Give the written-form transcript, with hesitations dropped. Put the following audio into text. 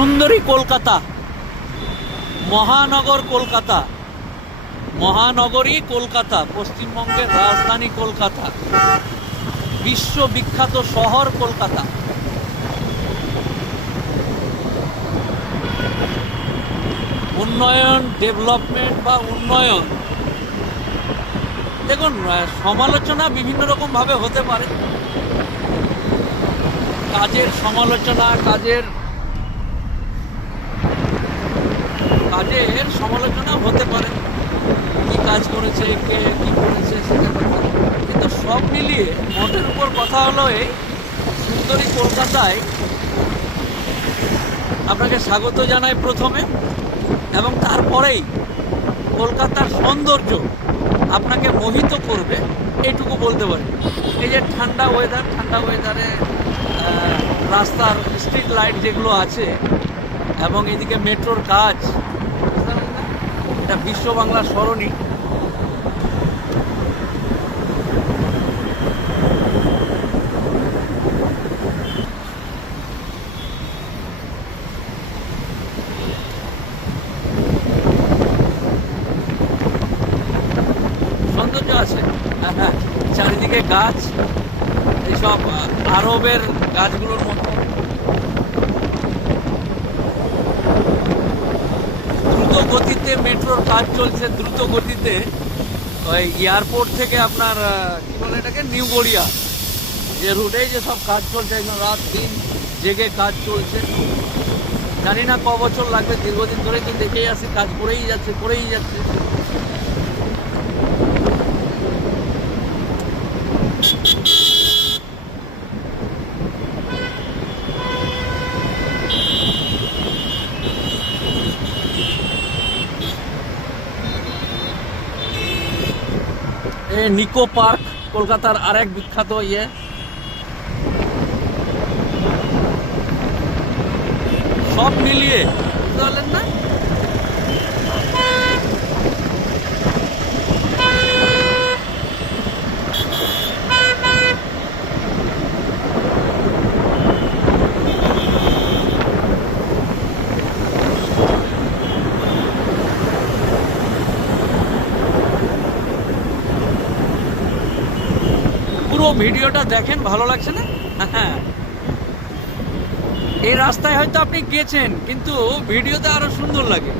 সুন্দরী কলকাতা, মহানগর কলকাতা, মহানগরী কলকাতা, পশ্চিমবঙ্গের রাজধানী কলকাতা, বিশ্ববিখ্যাত শহর কলকাতা। উন্নয়ন, ডেভেলপমেন্ট বা উন্নয়ন, দেখুন সমালোচনা বিভিন্ন রকম ভাবে হতে পারে। কাজের সমালোচনা, কাজের সমালোচনা হতে পারে, কি কাজ করেছে, কে কি করেছে সেটা। কিন্তু সব মিলিয়ে মোটের উপর কথা হলো এই সুন্দরী কলকাতায় আপনাকে স্বাগত জানাই প্রথমে, এবং তারপরেই কলকাতার সৌন্দর্য আপনাকে মোহিত করবে এইটুকু বলতে পারি। এই যে ঠান্ডা ওয়েদারে রাস্তার স্ট্রিট লাইট যেগুলো আছে, এবং এদিকে মেট্রোর কাজ, এটা বিশ্ব বাংলার সরণি। সৌন্দর্য আছে, হ্যাঁ, চারিদিকে গাছ, এইসব আরবের গাছগুলোর মতো। দ্রুত গতিতে মেট্রোর কাজ চলছে, দ্রুত গতিতে। ওই এয়ারপোর্ট থেকে আপনার কি বলে এটাকে, নিউ গড়িয়া যে রুটেই যে সব কাজ চলছে, একদম রাত দিন জেগে কাজ চলছে। জানি না ক বছর লাগবে, দীর্ঘদিন ধরে তো দেখেই আসি, কাজ করেই যাচ্ছে। নিকো পার্ক কলকাতার আরেক বিখ্যাত সব মিলিয়ে, বুঝতে পারলেন না? পুরো ভিডিওটা দেখেন, ভালো লাগছে না? হ্যাঁ, এই রাস্তায় হয়তো আপনি গেছেন, কিন্তু ভিডিওতে আরো সুন্দর লাগে।